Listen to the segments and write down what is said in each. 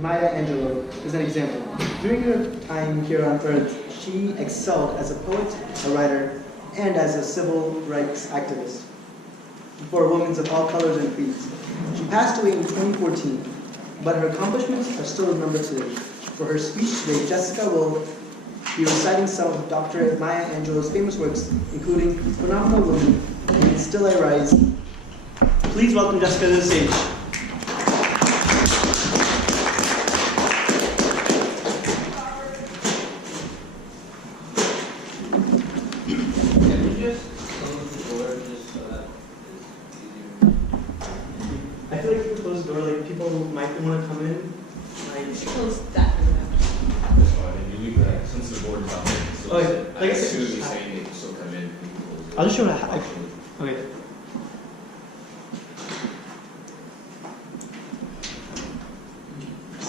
Maya Angelou is an example. During her time here on Earth, she excelled as a poet, a writer, and as a civil rights activist for women of all colors and creeds. She passed away in 2014, but her accomplishments are still remembered today. For her speech today, Jessica will be reciting some of Dr. Maya Angelou's famous works, including Phenomenal Woman and Still I Rise. Please welcome Jessica to the stage. I feel like if you close the door, like people might want to come in. Like, you should close that door. That's fine. And you leave that since the board's not there. So Okay, I assume you're saying they can still come in. I'll just show you how. Okay.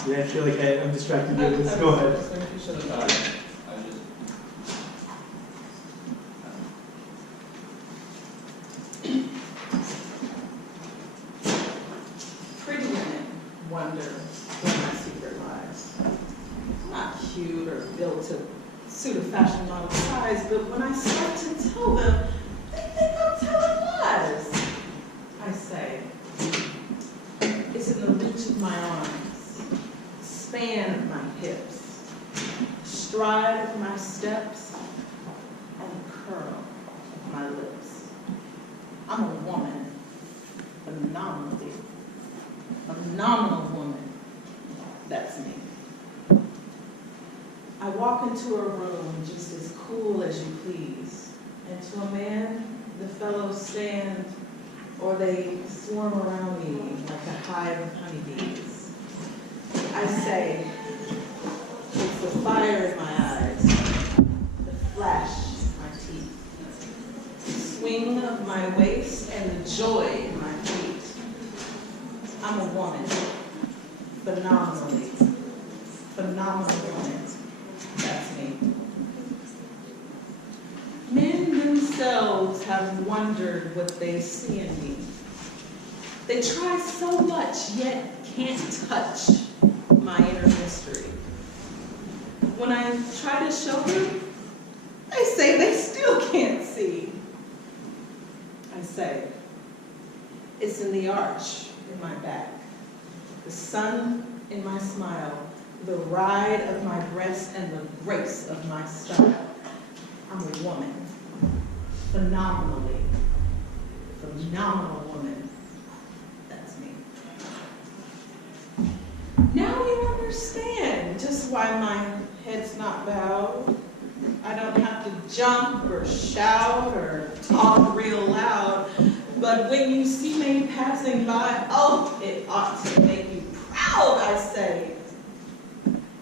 Yeah, I feel like I'm distracted with this. Go ahead. Pretty women wonder what my secret lies. I'm not cute or built to suit a fashion model size, but when I start to tell them, they think I'm telling lies. I say, it's in the reach of my arms, span of my hips, stride of my steps, and curl of my lips. I'm a woman, phenomenally, a phenomenal woman. That's me. I walk into a room just as cool as you please, and to a man, the fellows stand or they swarm around me like a hive of honeybees. I say, it's the fire in my eyes, the flash in my teeth, the swing of my waist and the joy in my feet. I'm a woman, phenomenally, phenomenal woman. That's me. Men themselves have wondered what they see in me. They try so much, yet can't touch my inner mystery. When I try to show them, they say they still can't see. I say, it's in the arch in my back, the sun in my smile, the ride of my breast and the grace of my style. I'm a woman, phenomenally, phenomenal woman. That's me. Now you understand just why my head's not bowed. I don't have to jump or shout or talk real loud, but when you see me passing by, oh, it ought to make you proud, I say.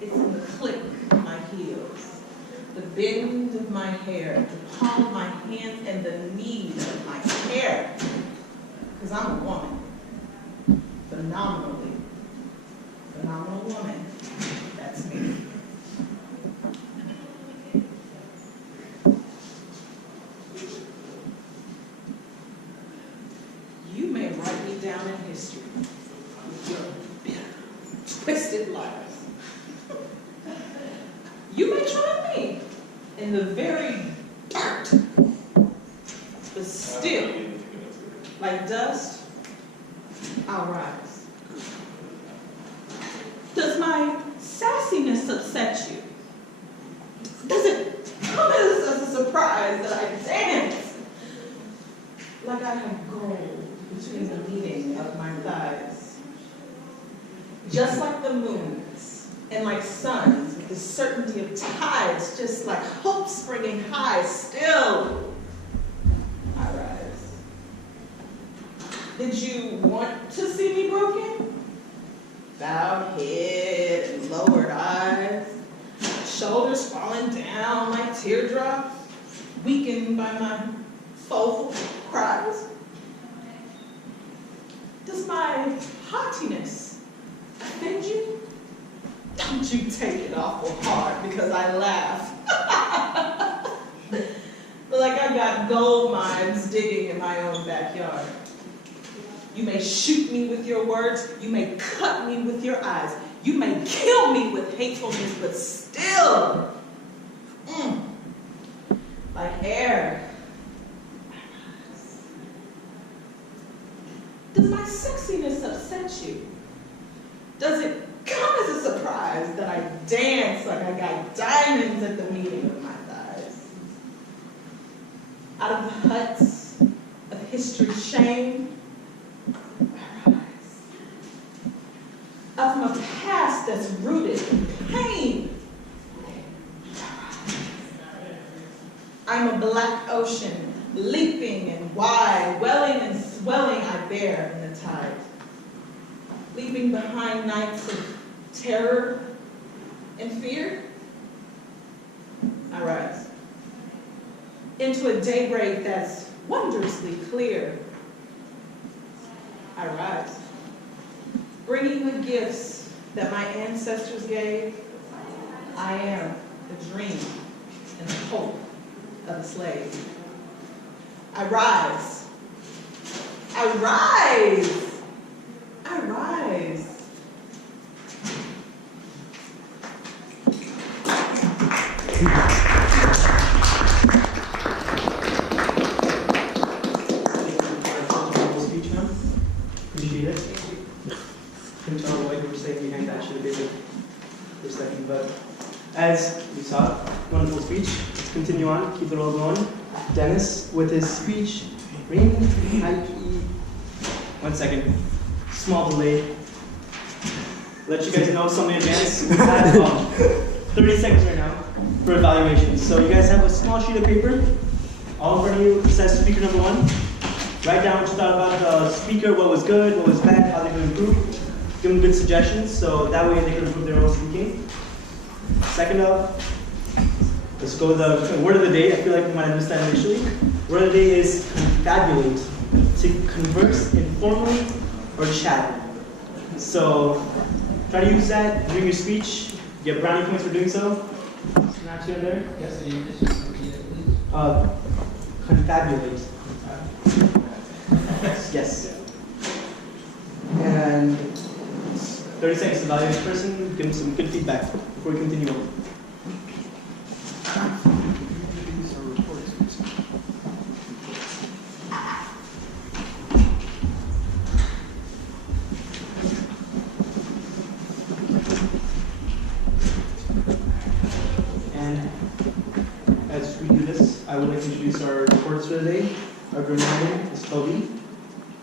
It's in the click of my heels, the bend of my hair, the palm of my hands, and the need of my hair. Because I'm a woman, phenomenally, phenomenal woman. That's me. You may write me down in history with your bitter, twisted lies. You may try me in the very dirt, but still, like dust, I'll rise. Does my sassiness upset you? Does it come as a surprise that I dance like I have gold between the meeting of my thighs? Just like the moons and like suns with the certainty of tides, just like hope springing high, still I rise. Did you want to see me broken? Bowed head and lowered eyes, shoulders falling down like teardrops, weakened by my soulful cries. Does my haughtiness offend you? Don't you take it awful hard because I laugh. Like I got gold mines digging in my own backyard. You may shoot me with your words, you may cut me with your eyes. You may kill me with hatefulness, but still, like air. Does my sexiness upset you? Does it come as a surprise that I dance like I got diamonds at the meeting of my thighs? Out of the huts of history's shame, I rise. Up from a past that's rooted in pain, I'm a black ocean, leaping and wide, welling and swelling I bear in the tide. Leaving behind nights of terror and fear, I rise. Into a daybreak that's wondrously clear, I rise. Bringing the gifts that my ancestors gave, I am the dream and the hope of a slave. I rise. I rise. I rise. Speech, ma'am. Appreciate it. Couldn't tell what you were saying behind that. Should have been for a second, but as you saw, wonderful speech. Let's continue on. Keep it all going. Dennis with his speech. Ring, IPE. 1 second. Small delay. Let you guys know something in advance. We have 30 seconds right now for evaluation. So you guys have a small sheet of paper. All in front of you. It says speaker number 1. Write down what you thought about the speaker, what was good, what was bad, how they could improve. Give them good suggestions so that way they can improve their own speaking. Second up, let's go with the word of the day. I feel like you might have missed that initially. Word of the day is confabulate. To converse informally or chat. So try to use that during your speech. You get brownie points for doing so. Not here and there. Yes. Confabulate. Yes. And 30 seconds to evaluate this person. Give them some good feedback before we continue on. I would like to introduce our reporters for the day. Our grammarian is Toby,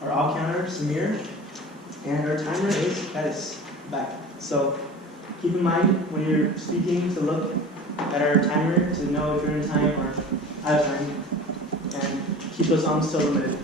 our all counter, Samir, and our timer is Bettis, back. So keep in mind when you're speaking to look at our timer to know if you're in time or out of time, and keep those arms still limited.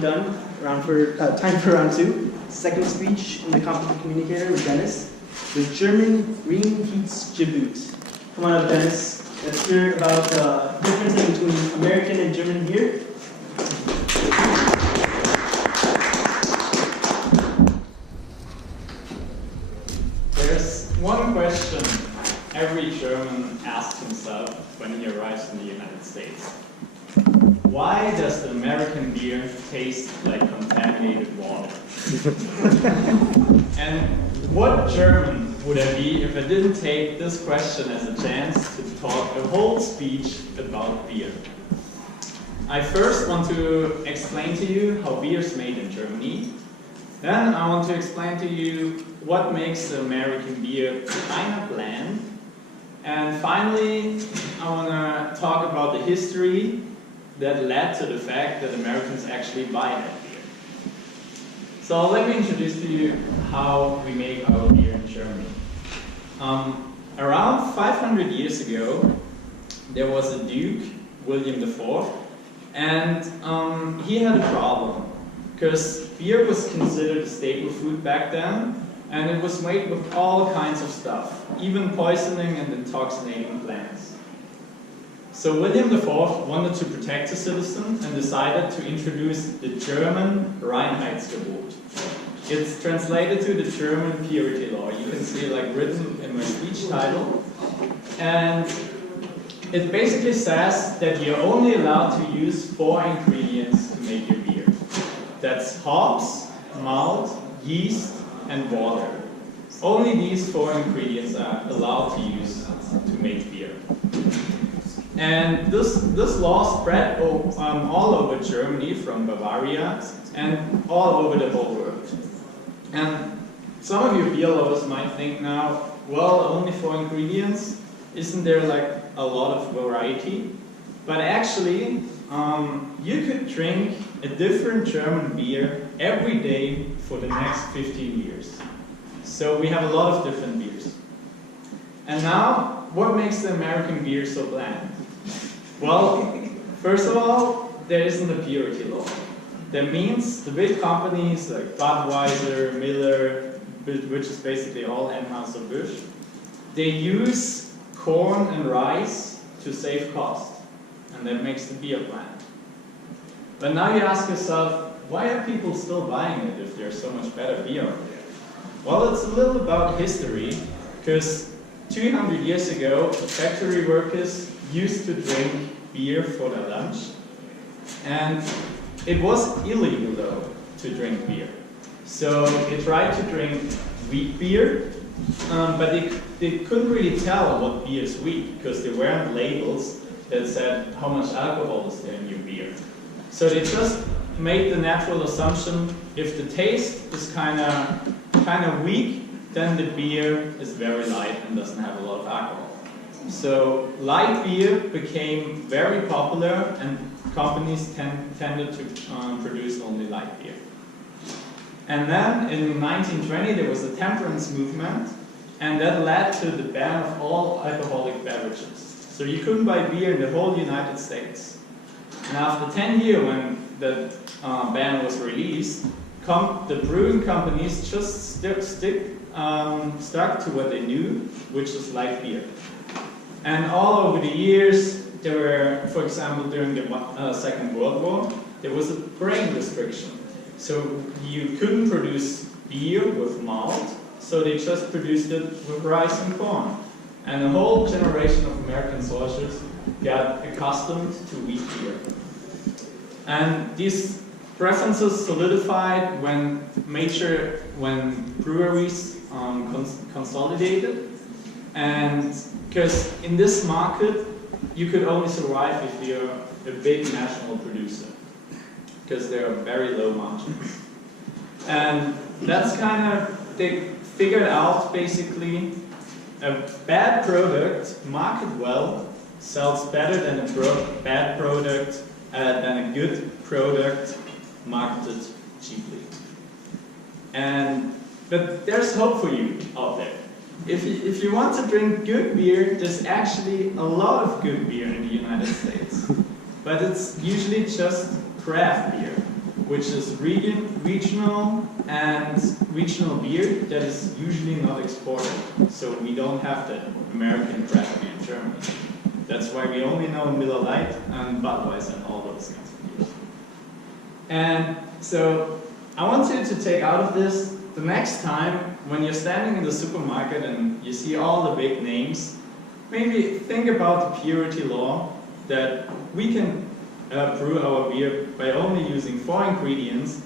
Done. Time for round 2. Second speech in the competent communicator with Dennis. The German Reinheitsgebot. Come on up, Dennis. Let's hear about the difference between American and German here. There's one question every German asks himself when he arrives in the United States. Why does the American beer taste like contaminated water? And what German would I be if I didn't take this question as a chance to talk a whole speech about beer? I first want to explain to you how beer is made in Germany. Then I want to explain to you what makes the American beer kind of bland. And finally, I want to talk about the history that led to the fact that Americans actually buy that beer. So let me introduce to you how we make our beer in Germany. Around 500 years ago, there was a Duke, William IV, and he had a problem because beer was considered a staple food back then, and it was made with all kinds of stuff, even poisoning and intoxicating plants. So William IV wanted to protect the citizen and decided to introduce the German Reinheitsgebot. It's translated to the German purity law. You can see it like written in my speech title. And it basically says that you're only allowed to use 4 ingredients to make your beer. That's hops, malt, yeast, and water. Only these 4 ingredients are allowed to use to make beer. And this law spread all over Germany, from Bavaria, and all over the whole world. And some of you beer lovers might think now, well, only 4 ingredients, isn't there like a lot of variety? But actually, you could drink a different German beer every day for the next 15 years. So we have a lot of different beers. And now, what makes the American beer so bland? Well, first of all, there isn't a purity law. That means the big companies like Budweiser, Miller, which is basically all Anheuser-Busch, they use corn and rice to save cost, and that makes the beer bland. But now you ask yourself, why are people still buying it if there's so much better beer out there? Well, it's a little about history, because 200 years ago, factory workers used to drink beer for their lunch, and it was illegal though to drink beer. So they tried to drink wheat beer, but they couldn't really tell what beer is wheat because there weren't labels that said how much alcohol is there in your beer. So they just made the natural assumption, if the taste is kind of weak, then the beer is very light and doesn't have a lot of alcohol. So light beer became very popular, and companies tended to produce only light beer. And then in 1920 there was a temperance movement, and that led to the ban of all alcoholic beverages. So you couldn't buy beer in the whole United States. And after 10 years, when the ban was released, the brewing companies just stuck to what they knew, which is light beer. And all over the years, there were, for example, during the Second World War, there was a grain restriction. So you couldn't produce beer with malt, so they just produced it with rice and corn. And a whole generation of American soldiers got accustomed to wheat beer. And these preferences solidified when breweries consolidated. And because in this market, you could only survive if you're a big national producer, because there are very low margins. And that's they figured out basically a bad product marketed well sells better than a bad product than a good product marketed cheaply. But there's hope for you out there. If you want to drink good beer, there's actually a lot of good beer in the United States. But it's usually just craft beer, which is regional beer that is usually not exported. So we don't have the American craft beer in Germany. That's why we only know Miller Lite and Budweiser and all those kinds of beers. And so I want you to take out of this, the next time when you're standing in the supermarket and you see all the big names, maybe think about the purity law, that we can brew our beer by only using 4 ingredients,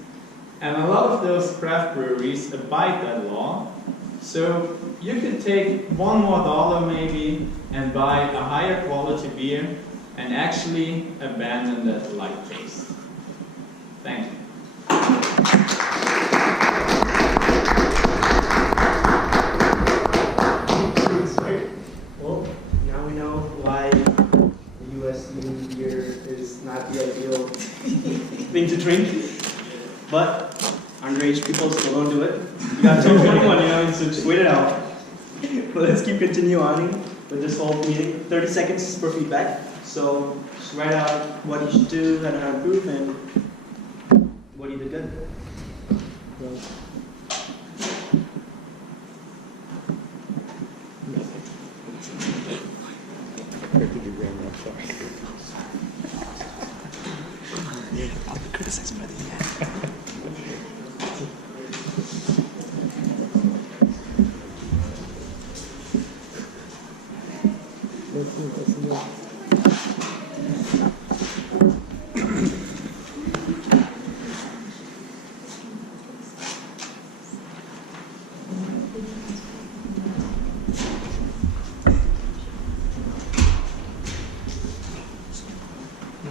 and a lot of those craft breweries abide that law. So you could take $1 more maybe and buy a higher quality beer and actually abandon that light taste. Thank you. Well, now we know why the US union beer is not the ideal thing to drink. But underage people still don't do it. You got 221, so just wait it out. Let's keep continuing on with this whole meeting. 30 seconds for feedback. So just write out what you should do and how to improve and what you did good.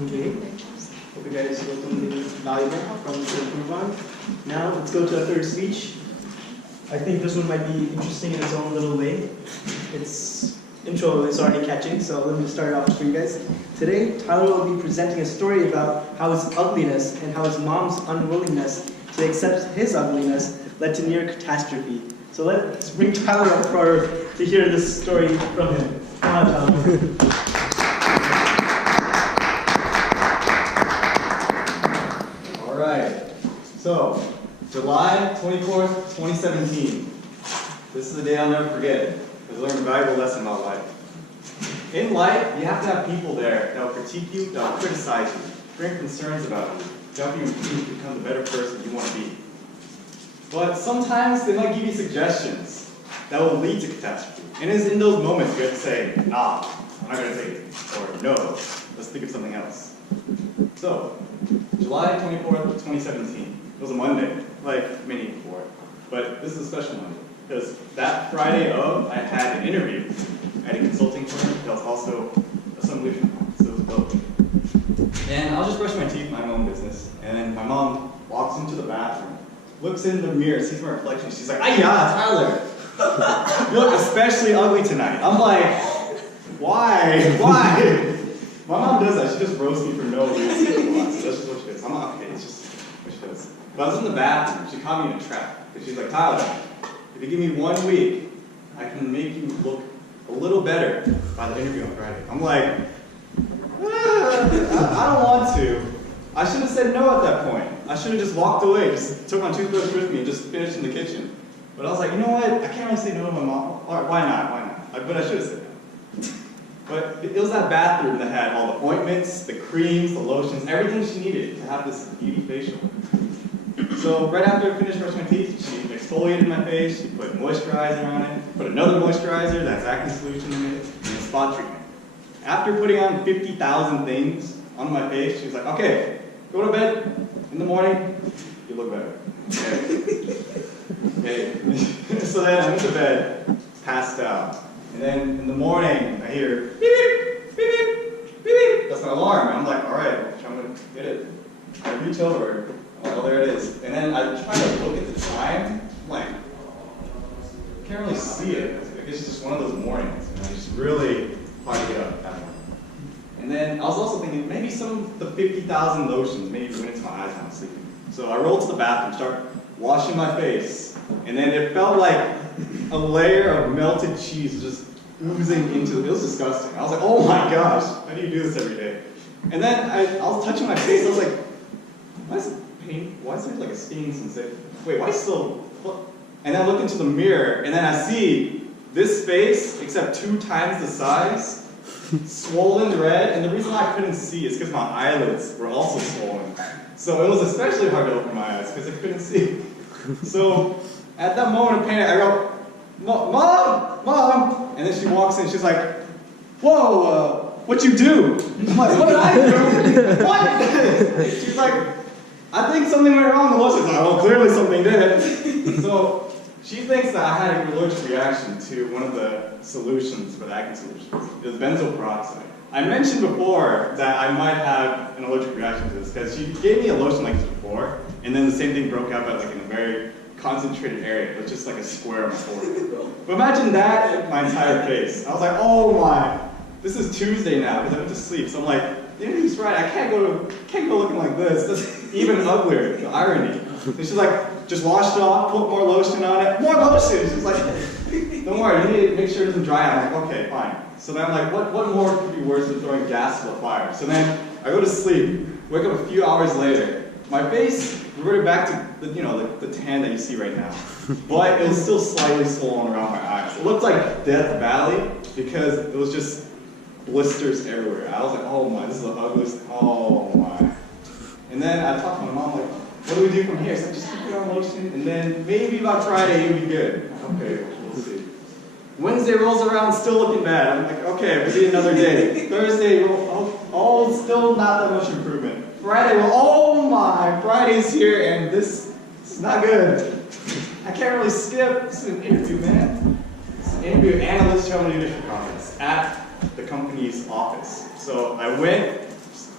Okay. Hope you guys got something valuable from to improve on. Now let's go to a third speech. I think this one might be interesting in its own little way. Its intro is already catching, so let me start it off for you guys. Today, Tyler will be presenting a story about how his ugliness and how his mom's unwillingness to accept his ugliness led to near catastrophe. So let's bring Tyler up to hear this story from him. Come on, Tyler. So, July 24th, 2017. This is a day I'll never forget, because I learned a valuable lesson about life. In life, you have to have people there that will critique you, that will criticize you, bring concerns about you, to help you improve, become the better person you want to be. But sometimes they might give you suggestions that will lead to catastrophe. And it's in those moments you have to say, nah, I'm not going to take it. Or no, let's think of something else. So, July 24th, 2017. It was a Monday, like many before. But this is a special Monday, because that Friday I had an interview at a consulting firm that was also a solution. So it was both. And I was just brushing my teeth, my own business, and then my mom walks into the bathroom, looks in the mirror, sees my reflection, she's like, "Ay, yeah, Tyler, you look especially ugly tonight." I'm like, why? My mom does that, she just roasts me for no reason. That's just what she does. I'm like, okay, it's just what she does. But I was in the bathroom, she caught me in a trap, because she's like, "Tyler, if you give me 1 week, I can make you look a little better by the interview on Friday." I'm like, I don't want to. I should have said no at that point. I should have just walked away, just took my toothbrush with me and just finished in the kitchen. But I was like, you know what? I can't really say no to my mom. All right, why not? But I should have said no. But it was that bathroom that had all the ointments, the creams, the lotions, everything she needed to have this beauty facial. So right after I finished brushing my teeth, she exfoliated my face, she put moisturizer on it, put another moisturizer, that's acne solution in it, and a spot treatment. After putting on 50,000 things on my face, she was like, "Okay, go to bed in the morning, you look better." Okay. So then I went to bed, passed out. And then in the morning, I hear beep, beep, beep, beep, beep, beep. That's my alarm. And I'm like, all right, I'm going to get it. I reach over. Oh, there it is. And then I try to look at the time. I'm like, I can't really see it. It's just one of those mornings. And it's just really hard to get up that morning. And then I was also thinking, maybe some of the 50,000 lotions maybe went into my eyes when I was sleeping. So I rolled to the bathroom, started washing my face. And then it felt like a layer of melted cheese just oozing into it. It was disgusting. I was like, oh my gosh, how do you do this every day? And then I was touching my face. I was like, why is it pain? Why is there like a stinging sensation? Wait, why still? And then I look into the mirror, and then I see this face, except 2 times the size, swollen red. And the reason why I couldn't see is because my eyelids were also swollen. So it was especially hard to open my eyes because I couldn't see. So at that moment of panic, I go, Mom! And then she walks in, she's like, "Whoa, what you do?" I'm like, "What did I do? What?" She's like, "I think something went wrong." The lotion's like, "Well, clearly something did." So she thinks that I had an allergic reaction to one of the solutions for the acne solutions. It was benzoyl peroxide. I mentioned before that I might have an allergic reaction to this because she gave me a lotion like this before, and then the same thing broke out, but like in a very concentrated area. It was just like a square on my forehead. But imagine that in my entire face. I was like, oh my, this is Tuesday now because I went to sleep. So I'm like, the interview's Friday. I can't go looking like this. That's even uglier. The irony. And she's like, just wash it off, put more lotion on it. More lotion. She's like, don't worry, you need to make sure it doesn't dry out. I'm like, okay, fine. So then I'm like, what more could be worse than throwing gas to the fire? So then I go to sleep, wake up a few hours later. My face reverted back to the tan that you see right now. But it was still slightly swollen around my eyes. It looked like Death Valley because it was just blisters everywhere. I was like, oh my, this is the ugliest, oh my. And then I talked to my mom, like, what do we do from here? She's like, just put on lotion, and then maybe by Friday you'll be good. Okay, we'll see. Wednesday rolls around, still looking bad. I'm like, okay, we need another day. Thursday, oh, still not that much improvement. Friday, well, oh my, Friday's here, and this is not good. I can't really skip. This is an interview, man. It's an interview, analyst travel leadership conference at the company's office. So I went,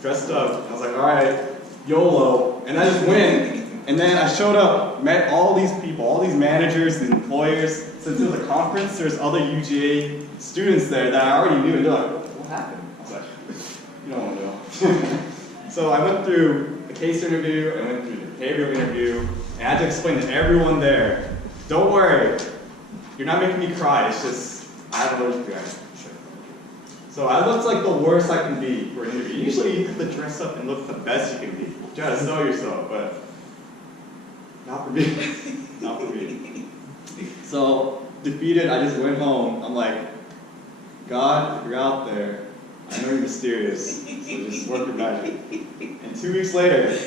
dressed up, and I was like, all right, YOLO, and I just went, and then I showed up, met all these people, all these managers, these employers. Since it was a conference, there's other UGA students there that I already knew, and they're like, what happened? I was like, you don't want to know. So I went through a case interview, I went through the behavioral interview, and I had to explain to everyone there, don't worry, you're not making me cry, it's just, I have allergic reaction. So I looked like the worst I can be for an interview. Usually you have to dress up and look the best you can be. Try to sell yourself, but not for me. Not for me. So, defeated, I just went home. I'm like, God, if you're out there, I know you're mysterious, so just work your magic. And 2 weeks later,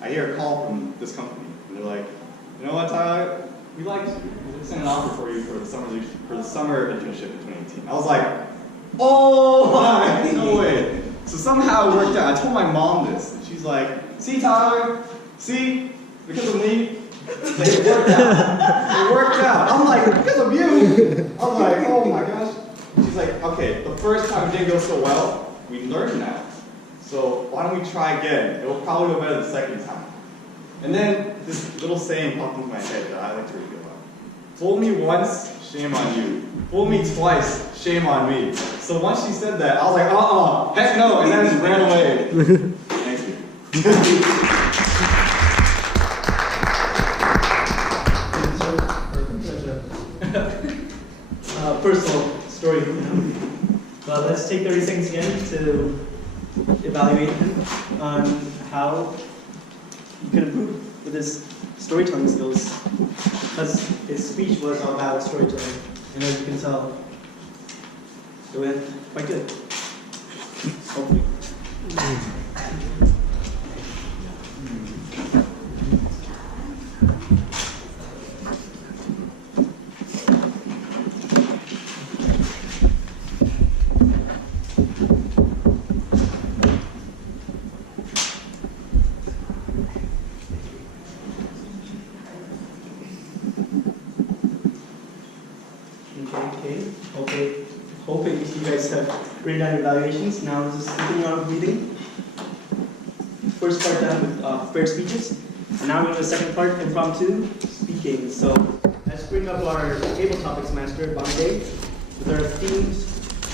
I hear a call from this company. And they're like, you know what, Tyler? We like you. We'll send an offer for you for the summer internship in 2018. I was like, oh my, no way. So somehow it worked out. I told my mom this, and she's like, see, Tyler? See? Because of me, it worked out. It worked out. I'm like, because of you. I was like, oh my gosh. She's like, okay, the first time didn't go so well. We learned now. So why don't we try again? It will probably go better the second time. And then this little saying popped into my head that I like to repeat a lot. Fool me once, shame on you. Fool me twice, shame on me. So once she said that, I was like, heck no, and then just ran away. Thank you. Personal story. Well, let's take 30 seconds again to evaluate him on how you can improve with his storytelling skills. Because his speech was all about storytelling. And as you can tell, it went quite good. Hopefully. Hoping you guys have written down your evaluations. Now this is continuing on with reading. First part done with prepared speeches. And now we're going to the second part, impromptu speaking. So let's bring up our Tabletopics master, Bhanodai, with our themed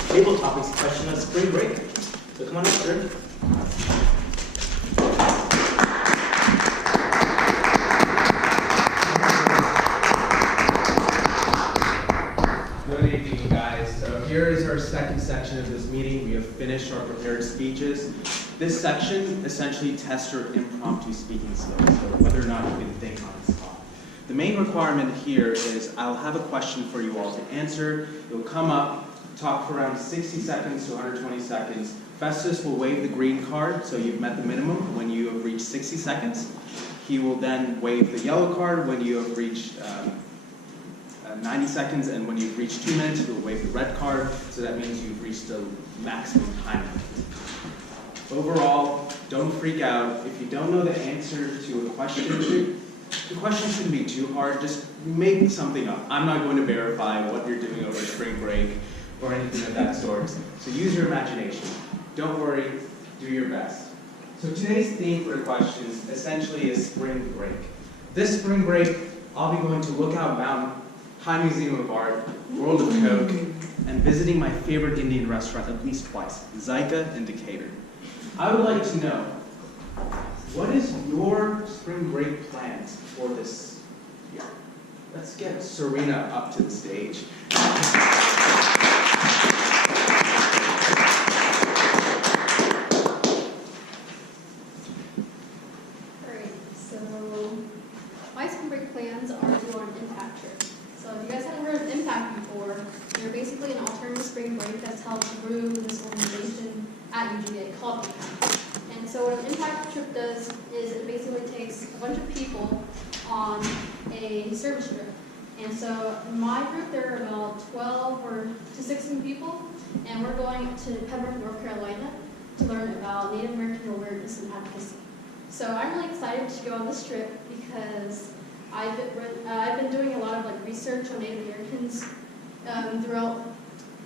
Tabletopics question of spring break. So come on up, sir. Here is our second section of this meeting. We have finished our prepared speeches. This section essentially tests your impromptu speaking skills, so whether or not you can think on the spot. The main requirement here is I'll have a question for you all to answer. You'll come up, talk for around 60 seconds to 120 seconds. Festus will wave the green card, so you've met the minimum when you have reached 60 seconds. He will then wave the yellow card when you have reached 90 seconds, and when you've reached 2 minutes, you'll wave the red card, so that means you've reached the maximum time limit. Overall, don't freak out. If you don't know the answer to a question, the question shouldn't be too hard. Just make something up. I'm not going to verify what you're doing over spring break or anything of that sort, so use your imagination. Don't worry, do your best. So today's theme for the questions essentially is spring break. This spring break, I'll be going to Lookout Mountain, High Museum of Art, World of Coke, and visiting my favorite Indian restaurant at least twice, Zyka in Decatur. I would like to know, what is your spring break plans for this year? Let's get Sarena up to the stage. Alright, so my spring break plans are to go on an impact trip. So if you guys haven't heard of impact before, they're basically an alternative spring break that's that's helped through this organization at UGA called Impact. And so what an impact trip does is it basically takes a bunch of people on a service trip. And so in my group, there are about 12 or to 16 people, and we're going to Pembroke, North Carolina to learn about Native American awareness and advocacy. So I'm really excited to go on this trip because I've been doing a lot of like research on Native Americans throughout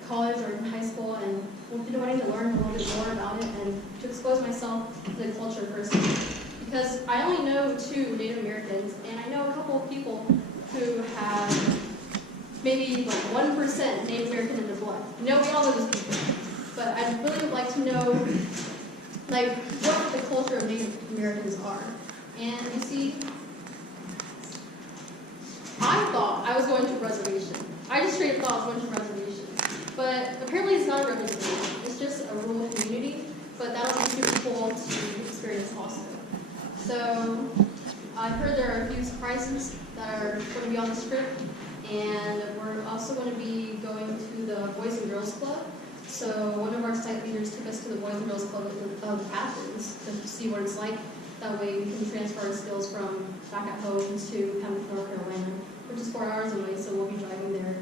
college or in high school, and we've been wanting to learn a little bit more about it and to expose myself to the culture firsthand. Because I only know 2 Native Americans, and I know a couple of people who have maybe like 1% Native American in their blood. We all know those people. But I really would like to know like what the culture of Native Americans are. And you see, I thought I was going to a reservation. I just straight up thought I was going to a reservation. But apparently it's not a reservation. It's just a rural community, but that'll be super cool to experience also. So I've heard there are a few surprises that are going to be on this trip, and we're also going to be going to the Boys and Girls Club. So one of our site leaders took us to the Boys and Girls Club of Athens to see what it's like. That way we can transfer our skills from back at home to Pembroke, North Carolina, which is 4 hours away, so we'll be driving there